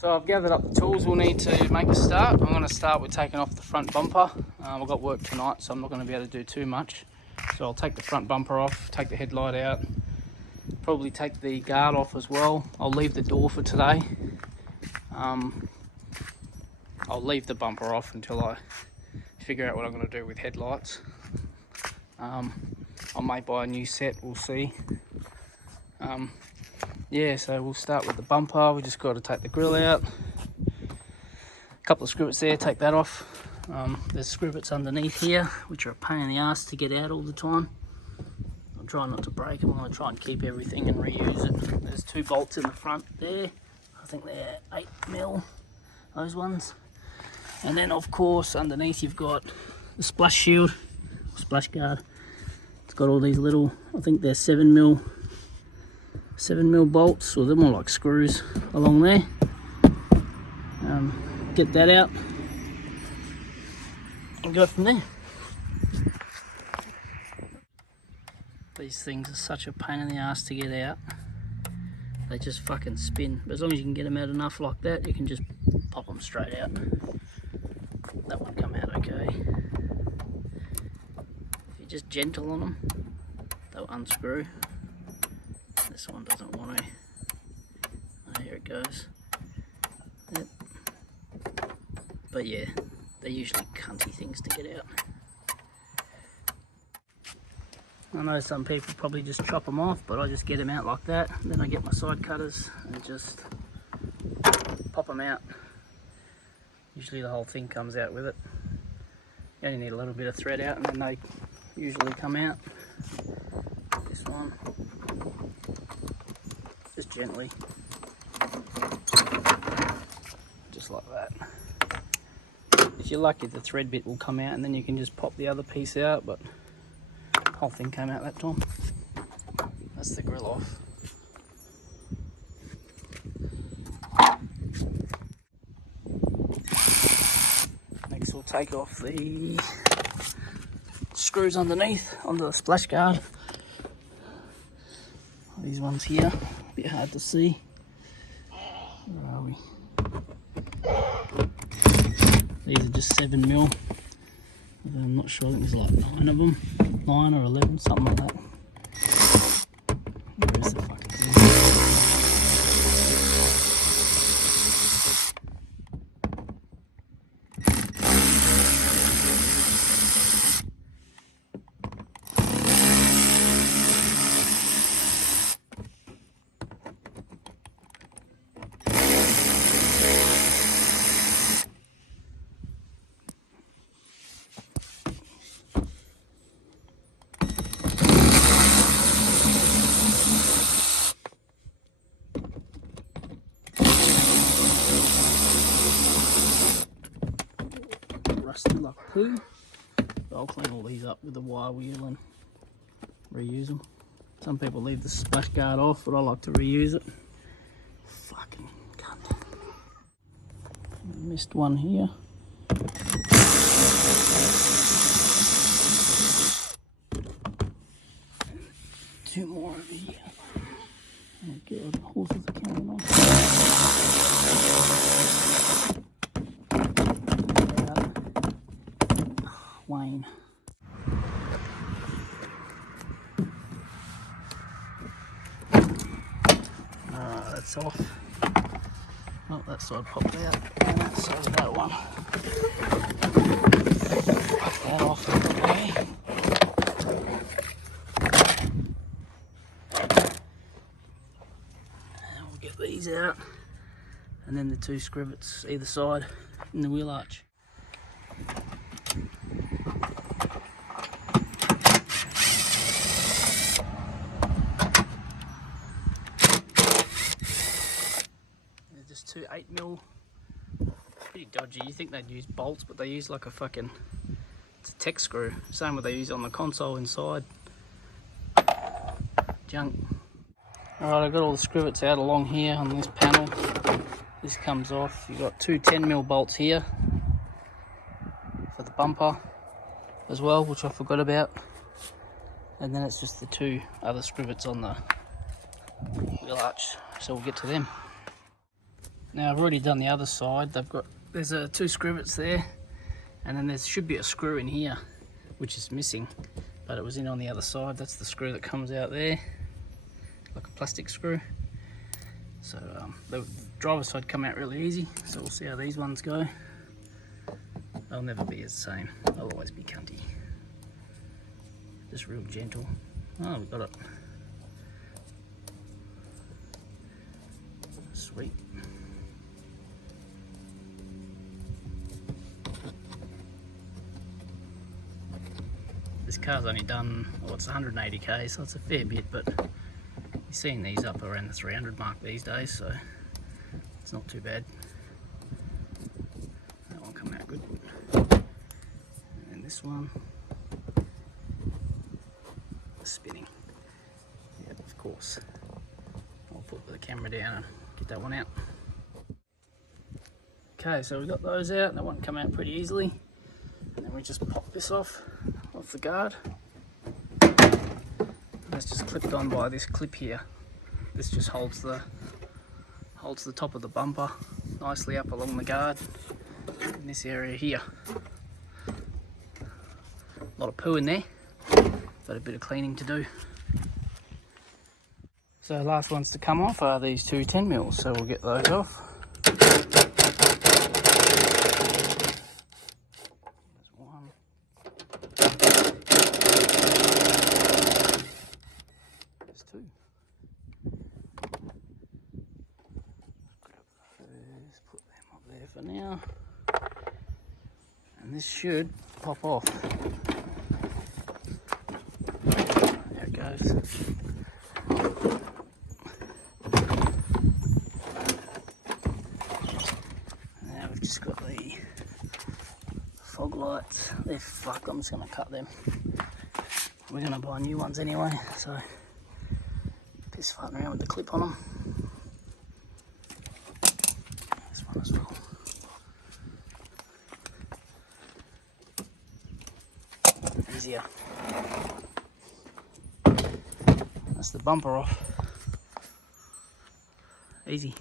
So I've gathered up the tools we'll need to make a start. I'm going to start with taking off the front bumper. I've got work tonight, so I'm not going to be able to do too much. So I'll take the front bumper off, take the headlight out, probably take the guard off as well. I'll leave the door for today. I'll leave the bumper off until I figure out what I'm going to do with headlights. I may buy a new set, we'll see. Yeah, so we'll start with the bumper. We just got to take the grille out. A couple of scrivets there, take that off. There's scrivets underneath here, which are a pain in the ass to get out all the time. I'm trying not to break them. I'm going to try and keep everything and reuse it. There's 2 bolts in the front there. I think they're 8mm, those ones. And then, of course, underneath you've got the splash shield, splash guard. It's got all these little, I think they're 7mm bolts, or they're more like screws along there. Get that out and go from there. These things are such a pain in the ass to get out. They just fucking spin. But as long as you can get them out enough like that, you can just pop them straight out. That one come out okay. If you're just gentle on them, they'll unscrew. This one doesn't want to. Oh, here it goes. Yep. But yeah, they're usually cunty things to get out. I know some people probably just chop them off, but I just get them out like that. And then I get my side cutters and just pop them out. Usually the whole thing comes out with it. You only need a little bit of thread out and then they usually come out. This one, just gently, just like that. If you're lucky, the thread bit will come out and then you can just pop the other piece out, but the whole thing came out that time. That's the grill off. Next we'll take off the screws underneath onto the splash guard. These ones here, a bit hard to see. Where are we? These are just 7mm. I'm not sure, I think there's like 9 of them. 9 or 11, something like that. Where's the fucking thing? Rusty like poo. I'll clean all these up with a wire wheel and reuse them. Some people leave the splash guard off, but I like to reuse it. Fucking cunt. Missed one here. 2 more over here. Oh god, horses are coming on. Wayne. That's off. Oh, that side popped out. And that side of that one. Pop that off out of the way. And we'll get these out. And then the 2 scrivets either side in the wheel arch. Just 2 8mm, pretty dodgy. You think they'd use bolts, but they use like a fucking, it's a tech screw. Same what they use on the console inside. Junk. Alright, I've got all the scrivets out along here on this panel. This comes off. You've got 2 10mm bolts here for the bumper as well, which I forgot about. And then it's just the 2 other scrivets on the wheel arch. So we'll get to them. Now I've already done the other side. There's 2 screw bits there, and then there should be a screw in here, which is missing, but it was in on the other side. That's the screw that comes out there, like a plastic screw. So the driver's side come out really easy, so we'll see how these ones go. They'll never be the same, they'll always be cunty. Just real gentle. Oh, we've got it. Sweet. This car's only done, well, it's 180k, so it's a fair bit, but you're seeing these up around the 300 mark these days, so it's not too bad. That one come out good. And this one, spinning. Yep, of course. I'll put the camera down and get that one out. Okay, so we've got those out, and that one come out pretty easily. And then we just pop this off the guard. That's just clipped on by this clip here. This just holds the top of the bumper nicely up along the guard in this area here. A lot of poo in there, but a bit of cleaning to do. So last ones to come off are these 2 10mm, so we'll get those off. For now, and this should pop off. There it goes. Now we've just got the fog lights. They're fucked. I'm just going to cut them. We're going to buy new ones anyway, so just farting around with the clip on them. This one as well. Easier. That's the bumper off. Easy.